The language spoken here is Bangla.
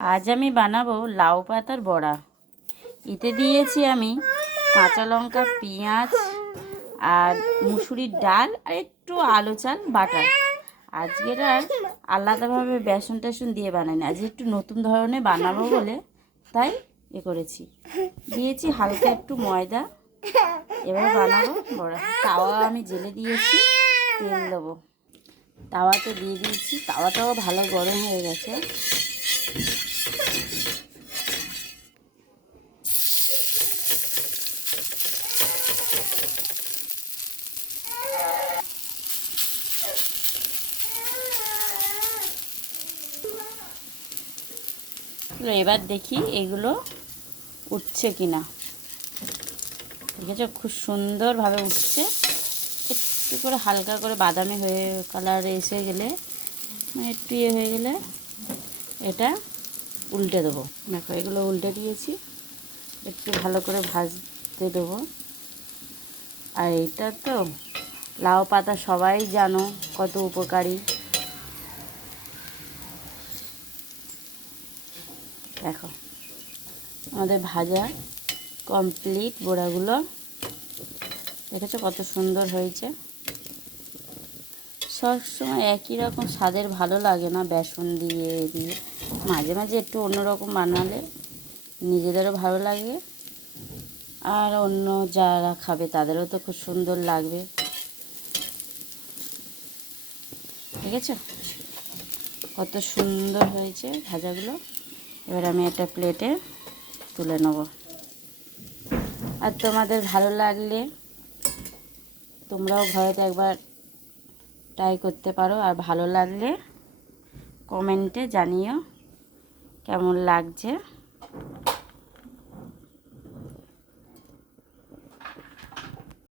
আজ আমি বানাবো লাউ পাতার বড়া। এতে দিয়েছি আমি কাঁচা লঙ্কা, পেঁয়াজ আর মুসুরির ডাল আর একটু আলু চাল বাটা। আজকের আর আলাদাভাবে বেসন টেসন দিয়ে বানাইনি, আজ একটু নতুন ধরনের বানাবো বলে তাই করেছি। দিয়েছি হালকা একটু ময়দা। এবার বানাবো বড়া। তাওয়া আমি জেলে দিয়েছি, তেল দেবো। তাওয়াতে দিয়ে দিয়েছি, তাওয়াটাও ভালো গরম হয়ে গেছে। এবার দেখি এগুলো উঠছে কিনা। ঠিক আছে, খুব সুন্দরভাবে উঠছে। একটু করে হালকা করে বাদামি হয়ে কালার এসে গেলে, মানে একটু হয়ে গেলে এটা উল্টে দেবো। দেখো এগুলো উল্টে দিয়েছি, একটু ভালো করে ভাজতে দেবো। আর এটা তো লাউ পাতা সবাই জানো কত উপকারী। দেখো আমাদের ভাজা কমপ্লিট। বড়াগুলো দেখেছো কত সুন্দর হয়েছে। সবসময় একই রকম স্বাদের ভালো লাগে না, বেসন দিয়ে দিয়ে মাঝে মাঝে একটু অন্যরকম বানালে নিজেদেরও ভালো লাগে, আর অন্য যারা খাবে তাদেরও তো খুব সুন্দর লাগবে। ঠিক আছে, কত সুন্দর হয়েছে ভাজাগুলো। এবার আমি একটা প্লেটে তুলে নেব। আর তোমাদের ভালো লাগলে তোমরাও ঘরেতে একবার ট্রাই করতে পারো। আর ভালো লাগলে কমেন্টে জানিও কেমন লাগছে।